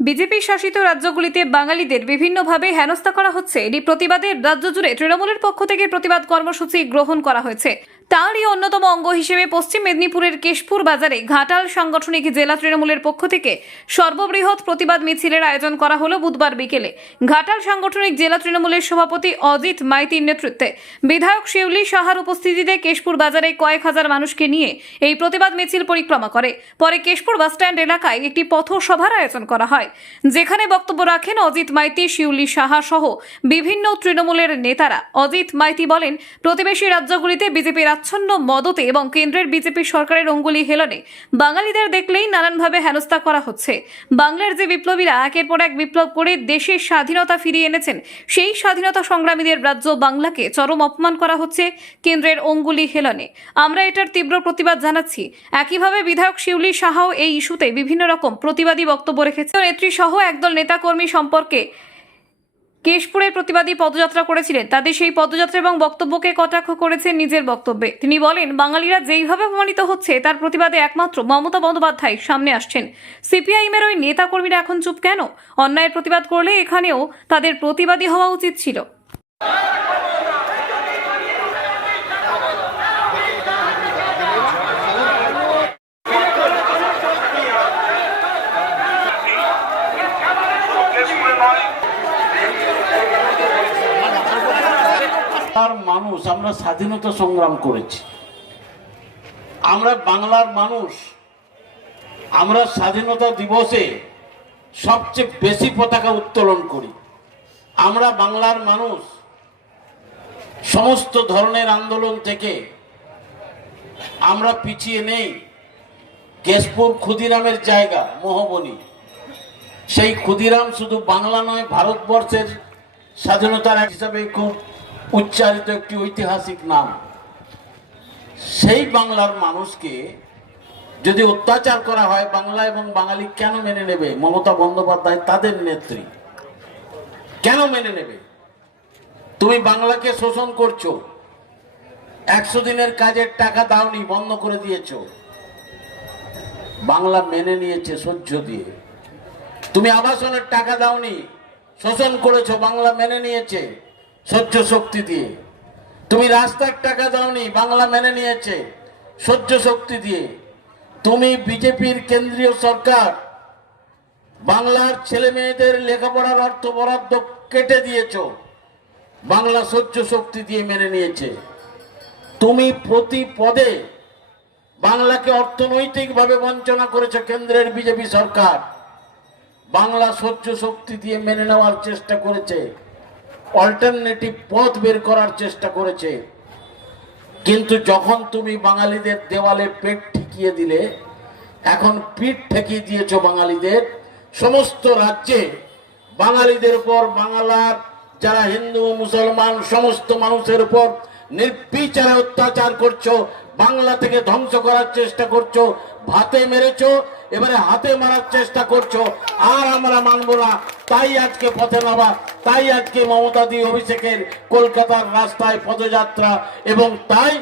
BJP শাসিত রাজ্যগুলিতে বাঙালিদের বিভিন্নভাবে হেনস্থা করা হচ্ছে। এটি প্রতিবাদে রাজ্য জুড়ে তৃণমূলের পক্ষ থেকে প্রতিবাদ কর্মসূচি গ্রহণ করা হয়েছে। তারই অন্যতম অঙ্গ হিসেবে পশ্চিম মেদিনীপুরের কেশপুর বাজারে ঘাটাল সাংগঠনিক জেলা তৃণমূলের পক্ষ থেকে সর্ববৃহৎ প্রতিবাদ মিছিলের আয়োজন করা হলো বুধবার বিকেলে। ঘাটাল সাংগঠনিক জেলা তৃণমূলের সভাপতি অজিত মাইতির নেতৃত্বে। বিধায়ক শিউলি সাহার উপস্থিতিতে কেশপুর বাজারে কয়েক হাজার মানুষকে নিয়ে এই প্রতিবাদ মিছিল পরিক্রমা করে। পরে কেশপুর বাসস্ট্যান্ড এলাকায় একটি পথসভার আয়োজন করা হয়। যেখানে বক্তব্য রাখেন অজিত মাইতি, শিউলি সাহা সহ বিভিন্ন তৃণমূলের নেতারা। অজিত মাইতি বলেন, প্রতিবেশী রাজ্যগুলিতে বিজেপির আচ্ছন্ন মদতে এবং কেন্দ্রের বিজেপি সরকারের অঙ্গুলি হেলনে বাঙালিদের দেখলেই নানানভাবে হেনস্থা করা হচ্ছে। বাংলার যে বিপ্লবীরা একের পর এক বিপ্লব করে দেশের স্বাধীনতা ফিরিয়ে এনেছেন, সেই স্বাধীনতা সংগ্রামীদের রাজ্য বাংলাকে চরম অপমান করা হচ্ছে কেন্দ্রের অঙ্গুলি হেলনে। আমরা এটার তীব্র প্রতিবাদ জানাচ্ছি। একইভাবে বিধায়ক শিউলি সাহাও এই ইস্যুতে বিভিন্ন রকম প্রতিবাদী বক্তব্য রেখেছে নেত্রী সহ একদল নেতাকর্মী সম্পর্কে কেশপুরের প্রতিবাদী পদযাত্রা করেছিলেন। তাদের সেই পদযাত্রা এবং বক্তব্যকে কটাক্ষ করেছেন নিজের বক্তব্যে। তিনি বলেন, বাঙালিরা যেইভাবে অপমানিত হচ্ছে, তার প্রতিবাদে একমাত্র মমতা বন্দ্যোপাধ্যায় সামনে আসছেন। সিপিআইএমের ওই নেতাকর্মীরা এখন চুপ কেন? অন্যায়ের প্রতিবাদ করলে এখানেও তাদের প্রতিবাদী হওয়া উচিত ছিল। বাংলার মানুষ, আমরা স্বাধীনতা সংগ্রাম করেছি। আমরা বাংলার মানুষ, আমরা স্বাধীনতা দিবসে সবচেয়ে বেশি পতাকা উত্তোলন করি। আমরা বাংলার মানুষ, সমস্ত ধরনের আন্দোলন থেকে আমরা পিছিয়ে নেই। কেশপুর ক্ষুদিরামের জায়গা, মোহবনী। সেই ক্ষুদিরাম শুধু বাংলা নয়, ভারতবর্ষের স্বাধীনতার এক হিসাবে খুব উচ্চারিত একটি ঐতিহাসিক নাম। সেই বাংলার মানুষকে যদি অত্যাচার করা হয়, বাংলা এবং বাঙালি কেন মেনে নেবে? মমতা বন্দ্যোপাধ্যায় তাদের নেত্রী। কেন মেনে নেবে? তুমি বাংলাকে শোষণ করছ। একশো দিনের কাজের টাকা দাওনি, বন্ধ করে দিয়েছ। বাংলা মেনে নিয়েছে সহ্য দিয়ে। তুমি আবাসনের টাকা দাওনি, শোষণ করেছ, বাংলা মেনে নিয়েছে। সহ্য শক্তি দিয়ে। তুমি রাস্তার টাকা দাওনি, বাংলা মেনে নিয়েছে। সহ্য শক্তি দিয়ে। তুমি বিজেপির কেন্দ্রীয় সরকার। বাংলার ছেলে মেয়েদের লেখাপড়ার অর্থ বরাদ্দ কেটে দিয়েছ। বাংলা সহ্য শক্তি দিয়ে মেনে নিয়েছে। তুমি প্রতি পদে বাংলাকে অর্থনৈতিকভাবে বঞ্চনা করেছে কেন্দ্রের বিজেপি সরকার। বাংলা সহ্য শক্তি দিয়ে মেনে নেওয়ার চেষ্টা করেছে। অল্টারনেটিভ পথ বের করার চেষ্টা করেছে। কিন্তু যখন তুমি বাঙালিদের দেওয়ালে পেট ঠেকিয়ে দিলে, এখন পিঠ ঠেকিয়ে দিয়েছ বাঙালিদের। সমস্ত রাজ্যে বাঙালিদের উপর বাংলার যারা হিন্দু মুসলমান, সমস্ত মানুষের উপর নির্বিচারে অত্যাচার করছ, বাংলা থেকে ধ্বংস করার চেষ্টা করছ, ভাতে মেরেছো, এবারে হাতে মারার চেষ্টা করছ, আর আমরা মানবো না। তাই আজকে পথে নামা তাই আজকে মমতা দি অভিষেকের কলকাতার রাস্তায় পদযাত্রা এবং তাই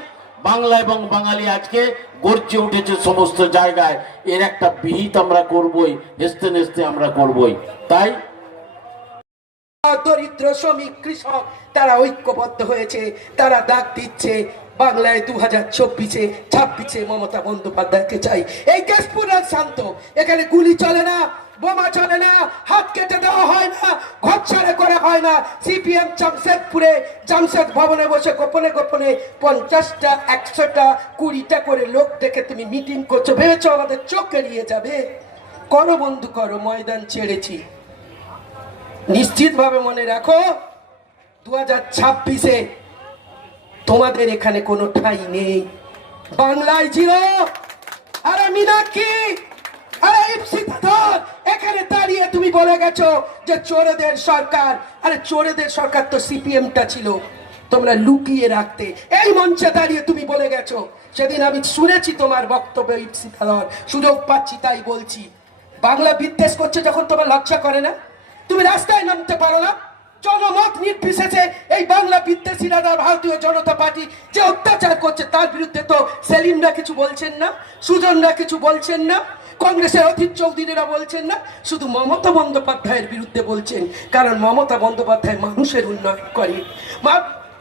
বাংলা এবং বাঙালি আজকে গর্জে উঠেছে সমস্ত জায়গায়। এর একটা বিহিত আমরা করবই, হেসতে নেসতে আমরা করবই। তাই দরিদ্র শ্রমিক, কৃষক, তারা ঐক্যবদ্ধ হয়েছে, তারা ডাক দিচ্ছে, বাংলায় দু হাজার চব্বিশে, ছাব্বিশে মমতা বন্দ্যোপাধ্যায়কে চাই। এই কেশপুর শান্ত, এখানে গুলি চলে না, বোমা চলে না হাত কেটে দেওয়া হয় না ঘর ছাড়ে করা হয় না। সিপিএম জামশেদপুরে জামশেদ ভবনে বসে গোপনে গোপনে পঞ্চাশটা, একশোটা, কুড়িটা করে লোক দেখে তুমি মিটিং করছ। ভেবেছো আমাদের চোখ এড়িয়ে যাবে? করো বন্ধু, করো, ময়দান ছেড়েছি। নিশ্চিতভাবে মনে রাখো দু হাজার ছাব্বিশে তোমাদের এখানে কোনো ঠাঁই নেই। বাংলায় ছিল আরে মীনাক্ষী আরে ইপসিতা ধর এখানে দাঁড়িয়ে তুমি বলে গেছো যে চোরেদের সরকার? আরে চোরেদের সরকার তো সিপিএমটা ছিল। তোমরা লুকিয়ে রাখতে। এই মঞ্চে দাঁড়িয়ে তুমি বলে গেছো, সেদিন আমি শুনেছি তোমার বক্তব্য ধর সুযোগ পাচ্ছি, তাই বলছি। বাংলা বিদ্বেষ করছে যখন তোমার লজ্জা করে না? তুমি রাস্তায় নামতে পারো না? জনমত নির্বিশেষে এই বাংলা বিদ্বেষীরা আর ভারতীয় জনতা পার্টি যে অত্যাচার করছে, তার বিরুদ্ধে তো সেলিমরা কিছু বলছেন না, সুজনরা কিছু বলছেন না। কংগ্রেসের অধীর চৌধুরীরা বলছেন না, শুধু মমতা বন্দ্যোপাধ্যায়ের বিরুদ্ধে বলছেন, কারণ মমতা বন্দ্যোপাধ্যায় মানুষের উন্নয়ন করে।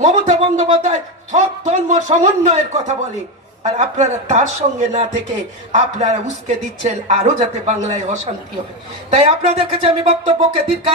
মমতা বন্দ্যোপাধ্যায় সব ধর্ম সমন্বয়ের কথা বলে। আর আপনারা তার সঙ্গে না থেকে আপনারা উস্কে দিচ্ছেন আরও যাতে বাংলায় অশান্তি হয়। তাই আপনাদের কাছে আমি বক্তব্যকে দীর্ঘায়িত